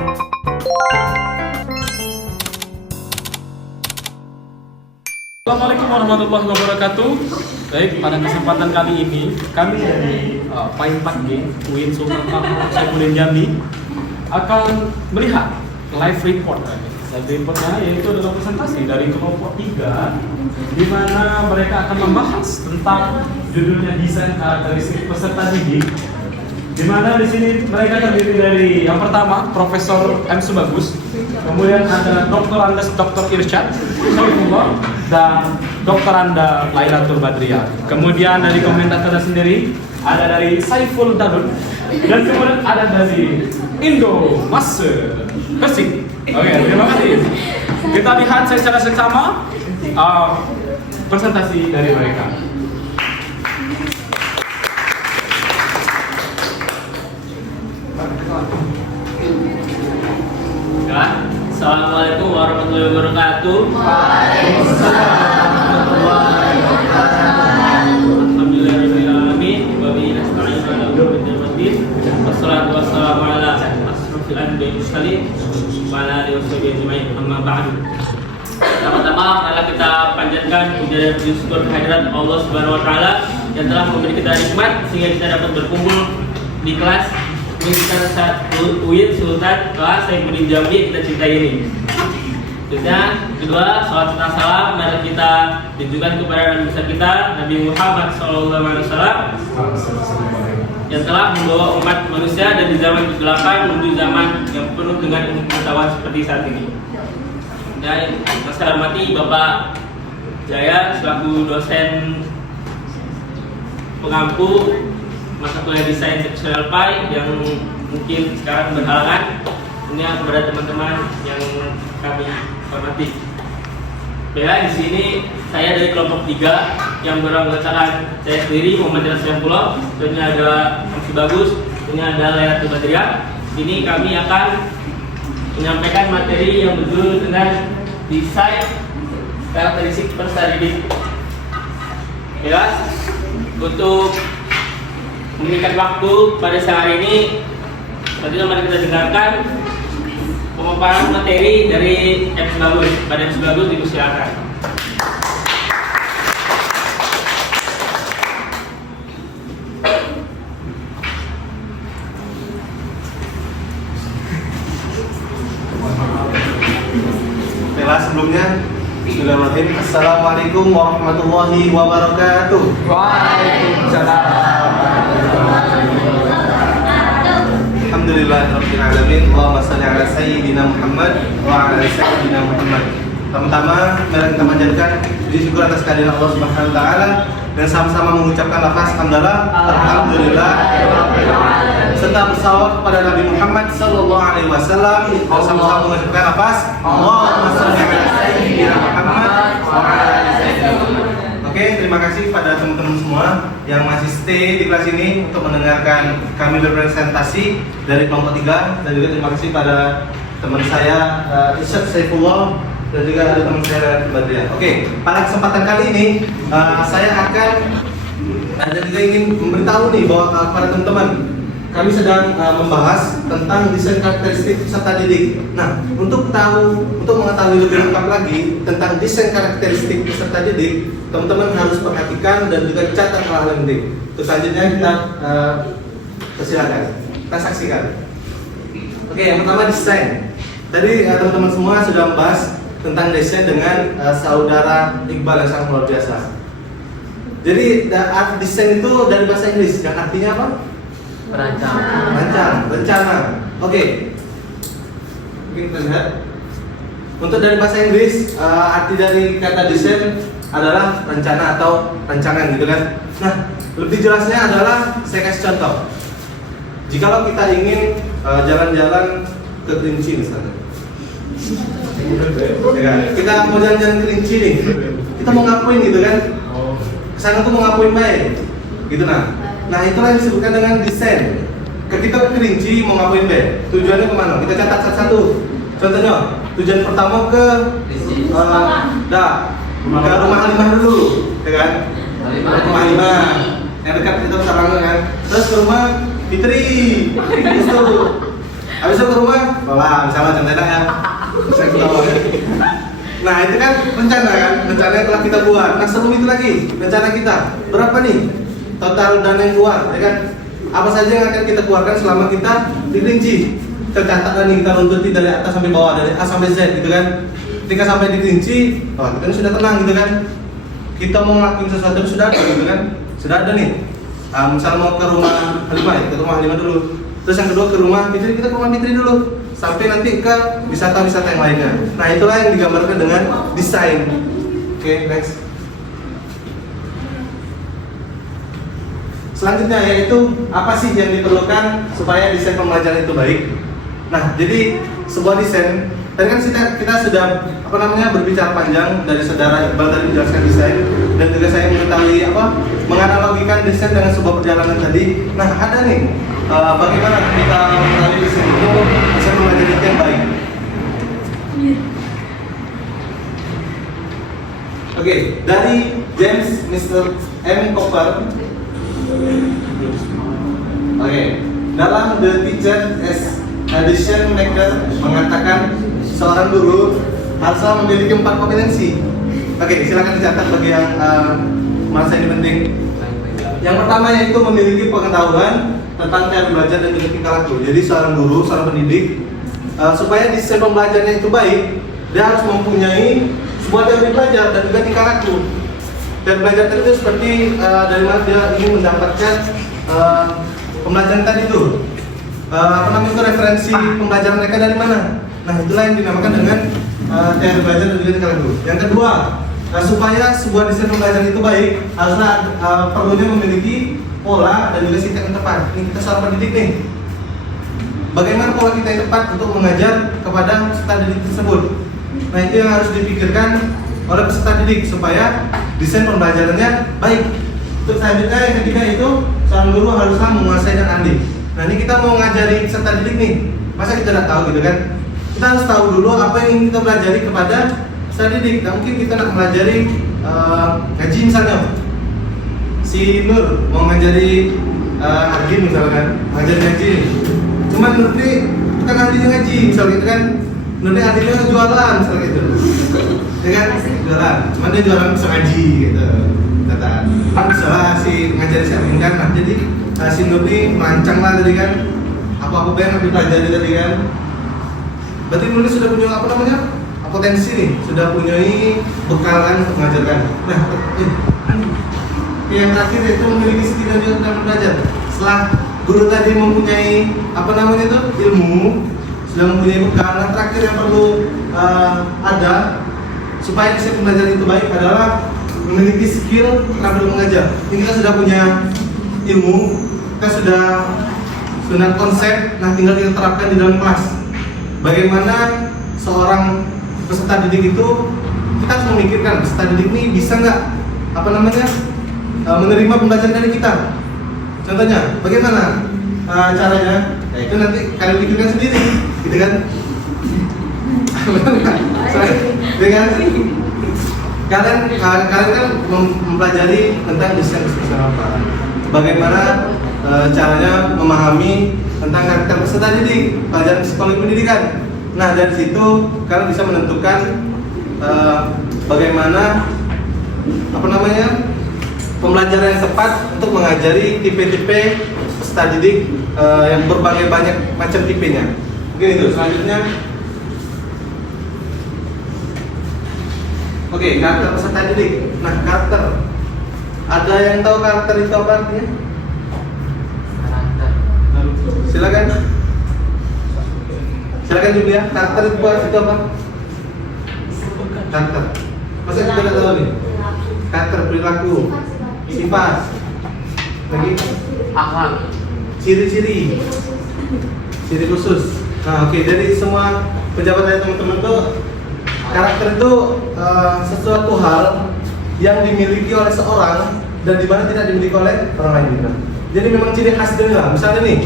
Assalamualaikum warahmatullahi wabarakatuh. Baik, pada kesempatan kali ini kami dari PAI 4G UIN Sultan Saifuddin Jambi akan melihat live report. Live reportnya yaitu adalah presentasi dari kelompok 3 di mana mereka akan membahas tentang judulnya desain karakteristik peserta didik. Di mana di sini mereka terdiri dari yang pertama Profesor M. Subagus, kemudian ada Dr. Andes Dr. Irsyad Saifullah dan Dr. Anda Lailatul Badriah. Kemudian dari komentatornya sendiri ada dari Saiful Dadun dan kemudian ada dari Indo Mas Persik. Oke, terima kasih. Kita lihat secara seksama presentasi dari mereka. Assalamualaikum warahmatullahi wabarakatuh. Alhamdulillahirrahmanirrahim. Wa bihi nasta'inu ala umuri din. Wassalatu wassalamu ala asrofil anbiya'i wal mursalin wa ala alihi washabihi ajma'in. Amma ba'du. Pertama-tama adalah kita panjatkan puja dan syukur kehadirat Allah Subhanahu wa taala yang telah memberi kita nikmat sehingga kita dapat berkumpul di kelas UIN Sultan Saifuddin Jambi kita cintai ini. Kedua, salawat serta salam mari kita tunjukkan kepada Nabi besar kita Nabi Muhammad SAW yang telah membawa umat manusia dari zaman kegelapan menuju zaman yang penuh dengan ilmu pengetahuan seperti saat ini. Dan saya hormati Bapak Jaya selaku dosen pengampu mata kuliah desain seksual PAI yang mungkin sekarang berhalangan. Ini kepada teman-teman yang kami hormati. Ya, di sini saya dari kelompok 3 yang beranggotakan saya sendiri Muhammad Rasulullah, ini ada Amsi Bagus, ini ada Lailatul Badriah. Ini kami akan menyampaikan materi yang berjudul dengan desain karakteristik peserta didik. Ya, untuk mengikat waktu pada siang hari ini, selanjutnya mari kita dengarkan pemaparan materi dari M. Bagus. Pada M. Bagus dipersilakan. Baiklah, sebelumnya bismillahirrahmanirrahim. Assalamualaikum warahmatullahi wabarakatuh. Waalaikumsalam. Alhamdulillahirabbil alamin. Allahumma shalli ala sayyidina Muhammad wa ala sayyidina Muhammad. Pertama-tama mari kita panjatkan puji syukur atas kehadiran Allah Subhanahu wa taala dan sama-sama mengucapkan lafaz alhamdulillah serta bersalawat kepada Nabi Muhammad sallallahu alaihi wasallam. Sama-sama mengucapkan lafaz Allahumma shalli ala sayyidina Muhammad wa ala sayyidina Muhammad. Oke, terima kasih pada teman-teman semua yang masih stay di kelas ini untuk mendengarkan kami berpresentasi dari kelompok 3, dan juga terima kasih pada teman saya Irsyad Saifullah dan juga ada teman saya Badriah. Oke, pada kesempatan kali ini saya akan juga ingin memberitahu nih bahwa kepada teman-teman kami sedang membahas tentang desain karakteristik peserta didik. Nah, untuk mengetahui lebih lengkap lagi tentang desain karakteristik peserta didik, teman-teman harus perhatikan dan juga catat hal-hal yang penting. Terus selanjutnya kita persilakan, kita saksikan. Oke, yang pertama desain. Tadi teman-teman semua sudah membahas tentang desain dengan saudara Iqbal yang sangat luar biasa. Jadi desain itu dari bahasa Inggris yang artinya apa? Rencana. Oke. Mungkin kita lihat. Untuk dari bahasa Inggris, arti dari kata desain adalah rencana atau rancangan gitu kan. Nah, lebih jelasnya adalah saya kasih contoh. Jikalau kita ingin jalan-jalan ke Kerinci misalnya. Ya, kita mau jalan-jalan ke Kerinci nih. Kita mau ngapain gitu kan? Kesana tuh mau ngapain baik? Gitu Nah, itulah yang disebutkan dengan desain. Ketika ke Kerinci mau ngapain be? Tujuannya kemana? Kita catat satu-satu. Contohnya, tujuan pertama ke ke rumah Halimah dulu, ya kan? Rumah Halimah yang dekat itu Sarangga kan. Terus ke rumah Fitri, itu. Habis itu ke rumah, bawa misalnya contohnya ya. Saya ketawa ya. Nah itu kan rencana yang telah kita buat. Nah sebelum itu lagi, rencana kita berapa nih total dana yang keluar, ya kan? Apa saja yang akan kita keluarkan selama kita dirinci. Tercatat nih kita runtutin dari atas sampai bawah, dari A sampai Z gitu kan. Ketika sampai dirinci, oh kita sudah tenang gitu kan. Kita mau ngelakuin sesuatu sudah ada gitu kan. Sudah ada nih. Misal mau ke rumah Halimah ya, ke rumah Halimah dulu. Terus yang kedua ke rumah Fitri, kita ke rumah Fitri dulu. Sampai nanti ke wisata-wisata yang lainnya. Nah itulah yang digambarkan dengan desain. Oke, next. Selanjutnya yaitu apa sih yang diperlukan supaya desain pembelajaran itu baik? Nah, jadi sebuah desain, tadi kan kita sudah berbicara panjang dari saudara Iqbal tadi menjelaskan desain, dan juga saya mengetahui menganalogikan desain dengan sebuah perjalanan tadi. Nah, ada nih bagaimana kita melalui desain itu bisa mempelajari yang baik. Oke, dari James Mr. M. Cooper. Oke, dalam The Teacher as a Decision Maker mengatakan seorang guru haruslah memiliki 4 kompetensi. Oke, silakan dicatat bagi yang merasa ini penting. Yang pertama yaitu memiliki pengetahuan tentang teori belajar dan juga tingkah laku. Jadi seorang guru, seorang pendidik, supaya desain pembelajarannya itu baik, dia harus mempunyai sebuah teori belajar dan juga tingkah laku. Teori belajar itu seperti dari mana dia ingin mendapatkan pembelajaran tadi itu. Itu referensi pembelajaran mereka dari mana. Nah itulah yang dinamakan dengan teori belajar dan juga tingkah laku. Yang kedua, supaya sebuah desain pembelajaran itu baik, haruslah perlunya memiliki pola dan juga sikap yang tepat. Ini kita seorang pendidik nih. Bagaimana pola kita yang tepat untuk mengajar kepada peserta didik tersebut? Nah itu yang harus dipikirkan oleh peserta didik supaya desain pembelajarannya baik. Untuk selanjutnya yang ketiga itu seorang guru haruslah menguasai dan ahli. Nah ini kita mau ngajari peserta didik nih, masa kita tidak tahu gitu kan? Kita harus tahu dulu apa yang ingin kita pelajari kepada peserta didik. Nah mungkin kita nak melajari ngaji misalnya, si Nur mau ngajari Agim misalkan, ngajari ngaji. Cuman Nurdi bukan ahlinya ngaji misalnya gitu kan? Nurdi ahlinya jualan misalnya gitu, ya kan? Jualan, cuman dia jualan bisa ngaji gitu. Kan misalnya si ngajari si Agim kan, nah jadi si Nurdi merancang lah tadi kan, apa-apa yang harus dipelajari tadi kan. Berarti Nurdi sudah punya potensi nih, sudah punyai bekal kan untuk mengajarkan. Nah, yang terakhir itu memiliki setidaknya dalam belajar. Setelah guru tadi mempunyai ilmu, sudah mempunyai bekal. Yang terakhir yang perlu ada supaya desain pembelajaran itu baik adalah memiliki skill dalam mengajar. Ini kita sudah punya ilmu, kita sudah konsep, nah tinggal kita terapkan di dalam kelas. Bagaimana seorang peserta didik itu, kita harus memikirkan peserta didik ini bisa nggak menerima pembelajaran dari kita. Contohnya, bagaimana caranya? Ya itu nanti kalian pikirkan sendiri, gitu kan? Kalian kan mempelajari tentang desain apa? Bagaimana caranya memahami tentang karakter peserta didik, pelajaran psikologi pendidikan. Nah dari situ kalian bisa menentukan bagaimana pembelajaran yang tepat untuk mengajari tipe-tipe peserta didik yang berbagai banyak macam tipenya. Oke itu selanjutnya. Oke, karakter peserta didik. Nah karakter, ada yang tahu karakter itu apa artinya? Silakan Julia, karakter itu apa? Karakter. Masa kita tidak tahu nih? Karakter, perilaku, sifat, lagi akhlak, ciri-ciri khusus. Nah, oke, dari semua penjabat dari teman-teman tuh, karakter itu sesuatu hal yang dimiliki oleh seorang dan di mana tidak dimiliki oleh orang lain juga. Jadi memang ciri khas dari lah. Misalnya nih,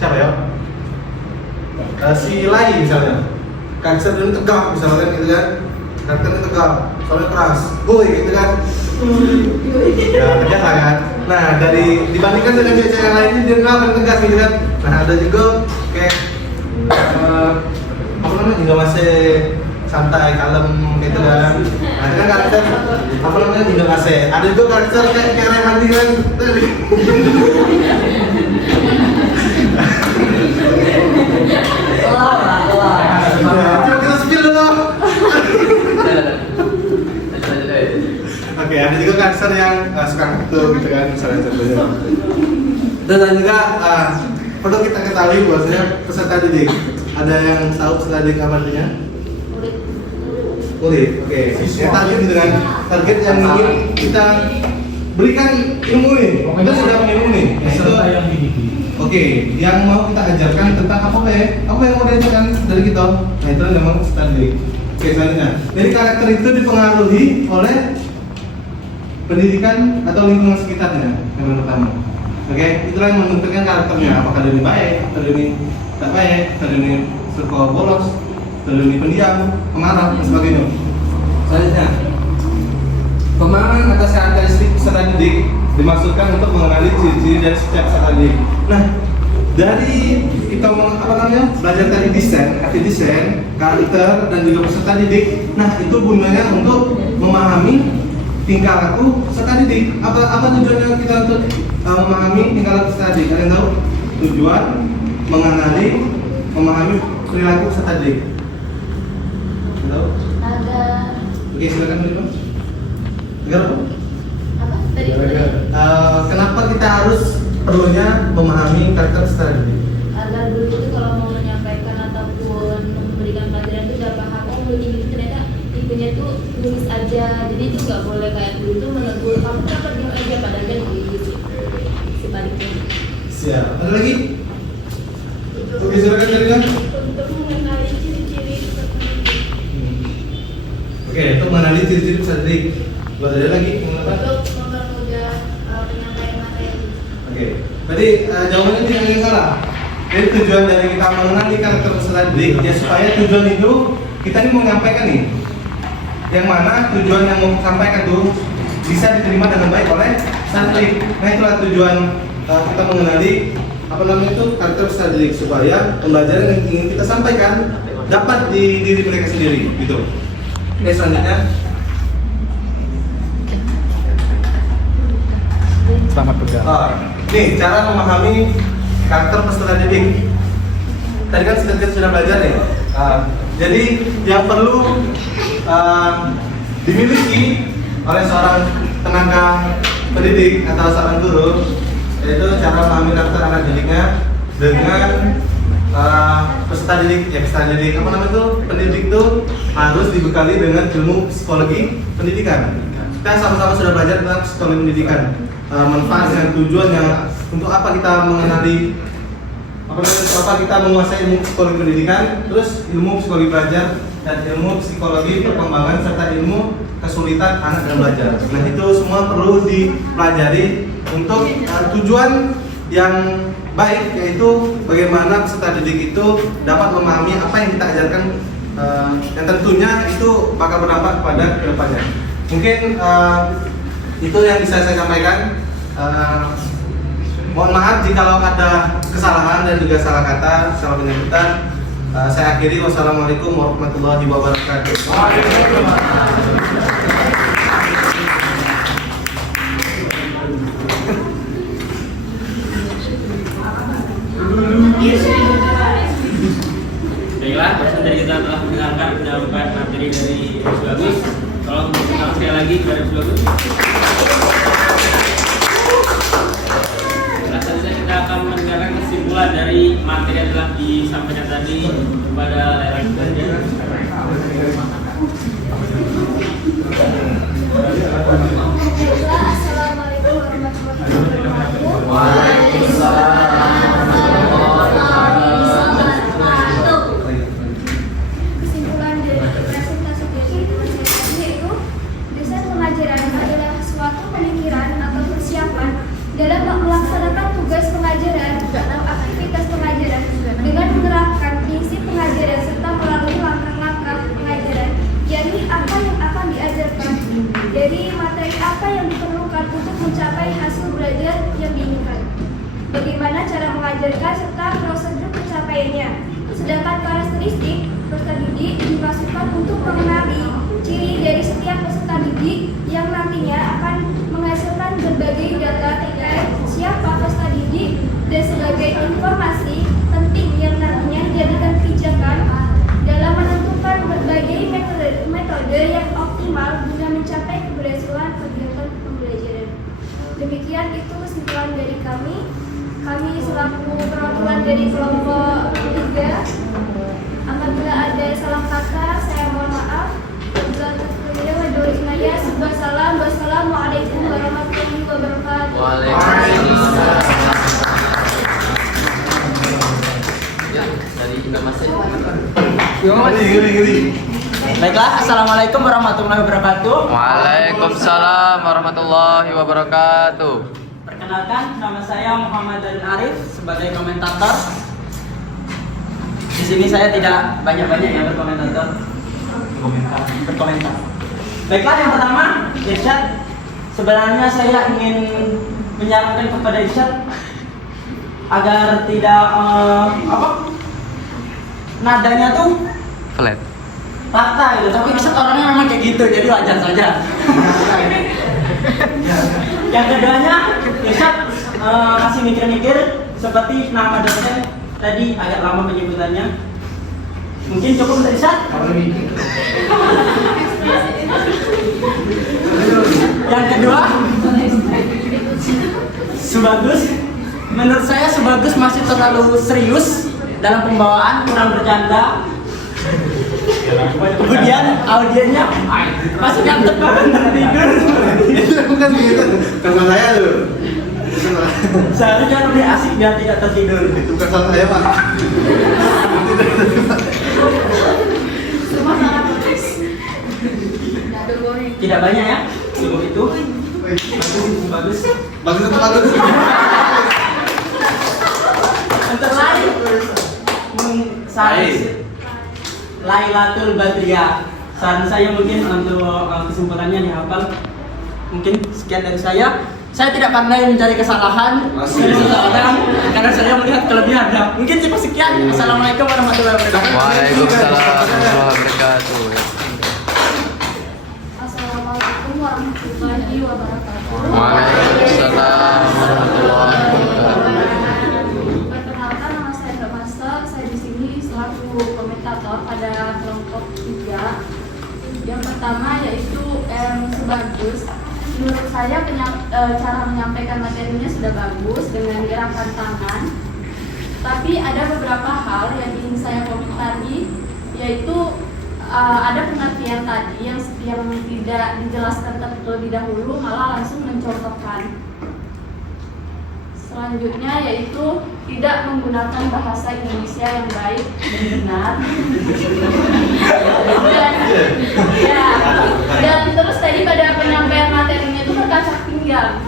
siapa ya? Si Lai misalnya, karakternya tegak misalnya gitu kan, karakternya tegak, soalnya keras, boy gitu kan, ya kerja kan. Nah, dari dibandingkan dengan cewek yang lainnya dia paling tegas gitu kan. Nah, ada juga kayak apa namanya juga masih santai, kalem gitu kan. Nah, itu kan karakter apa namanya juga masih. Ada juga karakter kayak Rehan kan. Coba kita spill dulu. Oke, ada juga karakter yang suka gitu kan, misalnya contohnya. Dan juga perlu kita ketahui bahwasanya peserta didik. Ada yang tahu peserta didik apa artinya? Murid. Oke. Ya, target gitu kan. Target yang ingin kita berikan ilmu nih. Kita sudah ilmu nih. Peserta yang dididik. Oke, yang mau kita ajarkan tentang apa ya? Apa yang mau diajarkan dari kita? Nah, itu memang peserta didik. Oke, selanjutnya. Jadi karakter itu dipengaruhi oleh pendidikan atau lingkungan sekitarnya yang pertama. Oke, itulah yang menentukan karakternya. Apakah dia baik, atau dia tidak baik, atau dia suka bolos, atau dia pendiam, pemarah, dan sebagainya. Selanjutnya, pemahaman atas karakteristik peserta didik dimaksudkan untuk mengenali ciri-ciri dari setiap peserta didik. Nah, dari kita belajar tadi desain, arti desain, karakter, dan juga peserta didik. Nah, itu gunanya untuk memahami tingkah laku peserta didik. Apa tujuannya kita untuk memahami tingkah laku peserta didik? Kalian tahu? Tujuan mengenali, memahami perilaku peserta didik. Tahu? Ada. Oke, silakan dulu. Agar apa? Apa? Tadi Kenapa kita harus perlunya memahami karakter peserta didik? agar guru itu kalau mau menyampaikan ataupun memberikan pelajaran itu udah paham, oh murid ini ternyata tipenya tuh nulis aja, jadi itu nggak boleh kayak guru itu menegur kamu kenapa diam aja padahal kan gitu sebaliknya. Siap. Ada lagi? Oke, silakan Jalila. Untuk mengenali ciri-ciri seperti itu. Oke, untuk mengenali ciri-ciri peserta didik. Buat ada lagi? Mengapa? Untuk mempermudah penyampaian materi. Oke, tadi jawabannya tidak ada yang salah. Jadi tujuan dari kita mengenali karakter peserta didik ya supaya tujuan itu kita ini mau menyampaikan nih, yang mana tujuan yang mau sampaikan tuh bisa diterima dengan baik oleh santri. Nah, itulah tujuan kita mengenali apa namanya itu karakter peserta didik supaya pembelajaran yang ingin kita sampaikan dapat di diri mereka sendiri, gitu. Oke, selanjutnya. Selamat berjalan. Nih, cara memahami karakter peserta didik. Tadi kan kita sudah belajar nih. Jadi yang perlu dimiliki oleh seorang tenaga pendidik atau seorang guru yaitu cara memahami karakter anak didiknya dengan peserta didik. Ya, peserta didik apa namanya itu? Pendidik itu harus dibekali dengan ilmu psikologi pendidikan. Kita sama-sama sudah belajar tentang psikologi pendidikan. Manfaat dan tujuannya untuk apa kita mengenali apa kita menguasai ilmu psikologi pendidikan, terus ilmu psikologi pelajar dan ilmu psikologi perkembangan serta ilmu kesulitan anak dalam belajar. Nah, itu semua perlu dipelajari untuk tujuan yang baik, yaitu bagaimana peserta didik itu dapat memahami apa yang kita ajarkan yang tentunya itu bakal berdampak kepada kedepannya. Mungkin itu yang bisa saya sampaikan. Mohon maaf jika ada kesalahan dan juga salah kata, salah penyebutan. Saya akhiri. Wassalamualaikum warahmatullahi wabarakatuh. Baiklah, barusan tadi kita telah mendengarkan penyampaian materi dari Mas Bagus. Tolong ulang sekali lagi dari Mas Bagus. Selanjutnya kita akan mendengarkan kesimpulan dari materi yang telah disampaikan tadi kepada layar belajar. Assalamualaikum warahmatullahi wabarakatuh. Waalaikumsalam warahmatullahi wabarakatuh. Kesimpulan dari presentasi saya yaitu desain pengajaran adalah suatu pemikiran atau persiapan dalam melaksanakan tugas pengajaran atau aktivitas pengajaran dengan menerapkan prinsip pengajaran serta melalui langkah bagaimana cara mengajarkan serta prosedur pencapaiannya. Sedangkan karakteristik peserta didik dimasukkan untuk mengenali ciri dari setiap peserta didik yang nantinya akan menghasilkan berbagai data terkait siapa peserta didik dan sebagai informasi penting yang nantinya dijadikan pijakan dalam menentukan berbagai metode yang optimal guna mencapai keberhasilan kegiatan pembelajaran. Demikian itu kesimpulan dari kami. Kami selaku perwakilan dari kelompok 3. Apabila ada salah kata, saya mohon maaf. Wassalamualaikum warahmatullahi wabarakatuh. Waalaikumsalam. Ya, dari Imam Masjid. Baiklah, assalamualaikum warahmatullahi wabarakatuh. Waalaikumsalam warahmatullahi wabarakatuh. Perkenalkan, nama saya Muhammad Arif sebagai komentator. Di sini saya tidak banyak-banyak yang berkomentar. Baiklah, yang pertama, Irsyad. Sebenarnya saya ingin menyarankan kepada Irsyad agar tidak nadanya tuh Flat. rata gitu. Tapi Irsyad orangnya memang kayak gitu, jadi wajar saja. Yang keduanya, Irsyad masih mikir-mikir seperti nama dosen tadi agak lama penyebutannya. Mungkin cukup untuk Irsyad. Yang kedua, Subagus. Menurut saya Subagus masih terlalu serius dalam pembawaan, kurang bercanda. Kemudian audiennya masih ngantuk banget tidur. Itu bukan begitu. Karena saya tuh. Seharusnya lebih asik biar tidak tertidur. Itu bukan salah saya, Pak. Tidak banyak ya, cukup itu. Bagus. Bagus. Antara lain, Lailatul Badriyah. Saran saya mungkin untuk kesimpulannya dihafal. Mungkin sekian dari saya. Saya tidak pandai mencari kesalahan dari seseorang karena saya melihat kelebihannya. Mungkin cukup sekian. Assalamualaikum warahmatullahi wabarakatuh. Waalaikumsalam warahmatullahi wabarakatuh. Assalamualaikum warahmatullahi wabarakatuh. Waalaikumsalam warahmatullahi wabarakatuh. Perkenalkan, nama saya Mbak Master. Saya di sini selaku komentator pada kelompok 3. Yang pertama yaitu Subagus. Menurut saya cara menyampaikan materinya sudah bagus dengan gerakan tangan. Tapi ada beberapa hal yang ingin saya komentari, yaitu ada pengertian tadi yang tidak dijelaskan terlebih dahulu, malah langsung mencontohkan. Selanjutnya yaitu tidak menggunakan bahasa Indonesia yang baik dan benar. Dan terus tadi pada penyampaian materinya itu berkacak pinggang.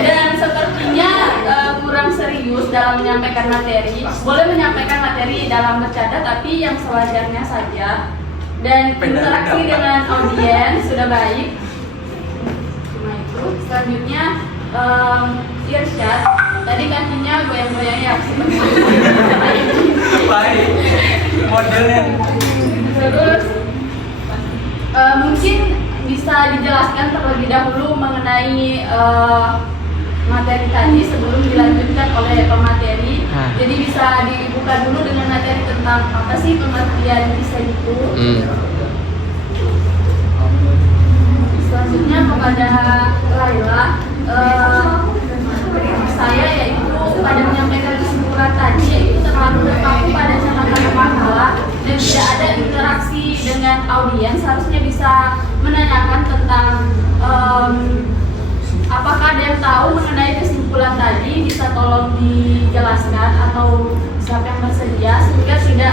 Dan sepertinya kurang serius dalam menyampaikan materi. Boleh menyampaikan materi dalam bercanda, tapi yang sewajarnya saja. Dan interaksi dengan audiens sudah baik. Cuma itu. Selanjutnya Irsyad. Tadi kakinya goyang-goyang ya. Baik. Modelnya. Terus mungkin bisa dijelaskan terlebih dahulu mengenai materi tadi sebelum dilanjutkan oleh pemateri. Jadi bisa dibuka dulu dengan materi tentang apa sih pengertian desain itu. Selanjutnya kepada Laila, saya yaitu pada menyampaikan kesimpulan tadi yaitu terlalu terpaku pada catatan makalah dan tidak ada interaksi dengan audiens. Harusnya bisa menanyakan tentang apakah ada yang tahu mengenai kesimpulan tadi, bisa tolong dijelaskan atau siapa yang bersedia sehingga tidak